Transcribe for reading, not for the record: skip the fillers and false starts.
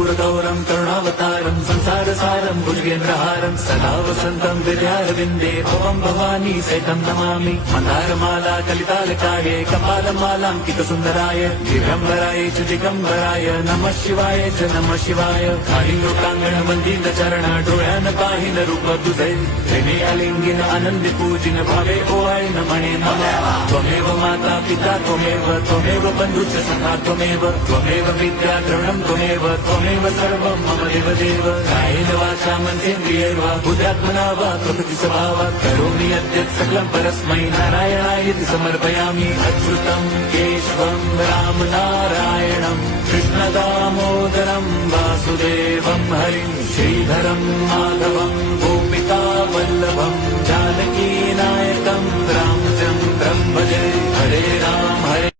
कर्पूरगौरं करुणावतारं संसारसारं भुजगेन्द्रहारं सदा वसन्तं हृदयारविन्दे भवं भवानी सहितं नमामि। मन्दारमाला कलितालकाये कपालमालाङ्कितसुन्दराय दिगम्बराय च दिगम्बराय नमः शिवाय च नमः शिवाय। कालिलोकाङ्गणवन्दित चरण डोळ्यान पाहिन रूप तुझे प्रेमे अलिंगिन आनंदी पूजिन भावे ओवाय नमणे नमः। त्वमेव माता पिता त्वमेव बन्धुश्च सखा त्वमेव विद्या द्रविणं त्वमेव सर्वं मम देवदेव। कायेन वाचा मनसेन्द्रियैर्वा बुद्ध्यात्मना वा प्रकृति स्वभावात् करोमि यद्यत् सकलं परस्मै नारायणायति समर्पयामि। अच्युतं केशवं राम नारायणं कृष्णदामोदरं वासुदेवं हरिं श्रीधरं माधवं गोपिका वल्लभम्